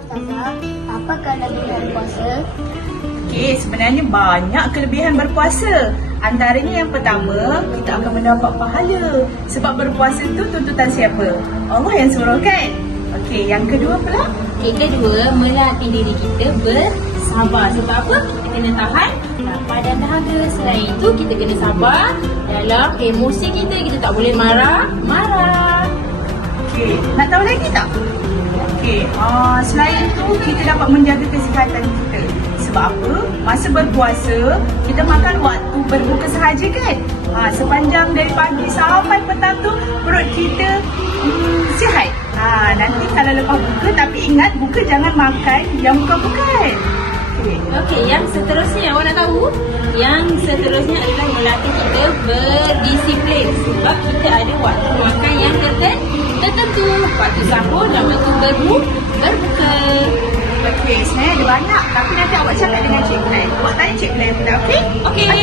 Ustazah, apa kelebihan puasa? Okey, sebenarnya banyak kelebihan berpuasa. Antaranya yang pertama, kita akan mendapat pahala. Sebab berpuasa tu tuntutan siapa? Allah yang suruh kan? Okey, yang kedua pula? Yang kedua, melatih diri kita bersabar. Sebab apa? Kita kena tahan lapar dan dahaga. Selain itu, kita kena sabar dalam emosi kita. Kita tak boleh marah. Okey, nak tahu lagi tak? Okey, selain itu kita dapat menjaga kesihatan kita. Sebab apa? Masa berpuasa, kita makan waktu berbuka sahaja kan? Sepanjang dari pagi sampai petang tu perut kita sihat. Nanti kalau lepas buka, tapi ingat buka jangan makan yang bukan-bukan. Okey, yang seterusnya awak nak tahu? Yang seterusnya adalah melatih kita berdisiplin. Sebab kita ada waktu makan yang tertentu. Waktu sahur dan waktu berbuka. Okey, sebenarnya ada banyak. Tapi nanti awak cakap dengan Cik Glenn. Awak tanya Cik Glenn pula, okey? Okey.